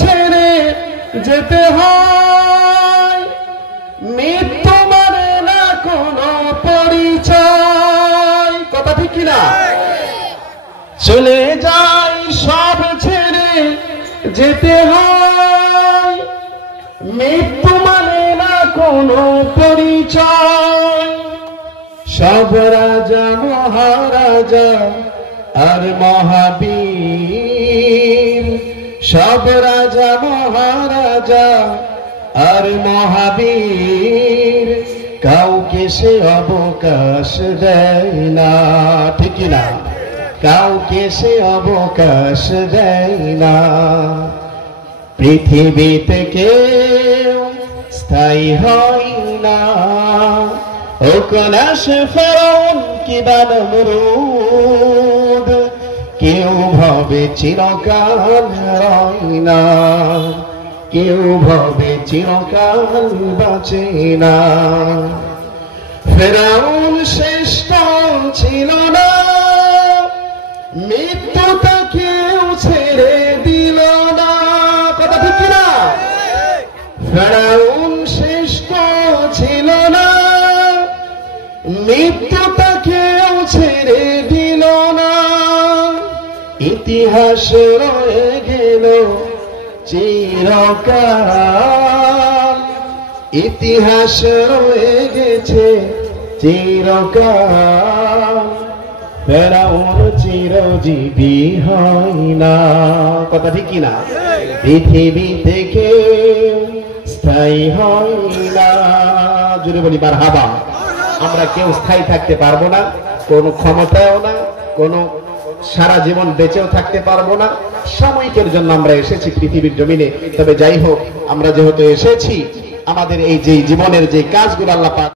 ছেড়ে যেতে হয়, মৃত্যু মানে না কোনো পরিচয়। কথা ঠিক কিনা? চলে যাই সব ছেড়ে যেতে হয়, মৃত্যু মানে না কোনো পরিচয়। সব রাজা মহারাজা আর মহাবীর, সব রাজা মহারাজা আর মহাবীর, কাউকে সে অবকাশ দেয় না। ঠিক না? কাউকে সে অবকাশ দেয় না। পৃথিবীতে কেউ স্থায়ী হয় না, ওকনাশ ফেরাউন কিবা নমরুদ, কেউ ভাবে চিরকাল হয় না, কেউ ভাবে চিরকাল বাঁচে না। ফেরাউন শ্রেষ্ঠ ছিল না, মৃত্যু তাকেও ছেড়ে দিল না। কথা ঠিক না? ফেরাউন শ্রেষ্ঠ ছিল না, মৃত্যু তাকেও ছেড়ে দিল না। ইতিহাস রয়ে গেল চিরকাল, ইতিহাস রয়ে গেছে চিরকাল। ফেরাউন চিরজীবী হয় না। কথা ঠিক কিনা? পৃথিবী থেকে স্থায়ী হয় না। জুড়ে বলি মারহাবা। আমরা কেউ স্থায়ী থাকতে পারবো না, কোনো ক্ষমতাও না, কোনো সারা জীবন বেঁচেও থাকতে পারবো না। সাময়িকের জন্য আমরা এসেছি পৃথিবীর জমিনে। তবে যাই হোক, আমরা যেহেতু এসেছি, আমাদের এই যে জীবনের যে কাজগুলো আল্লাহ পাক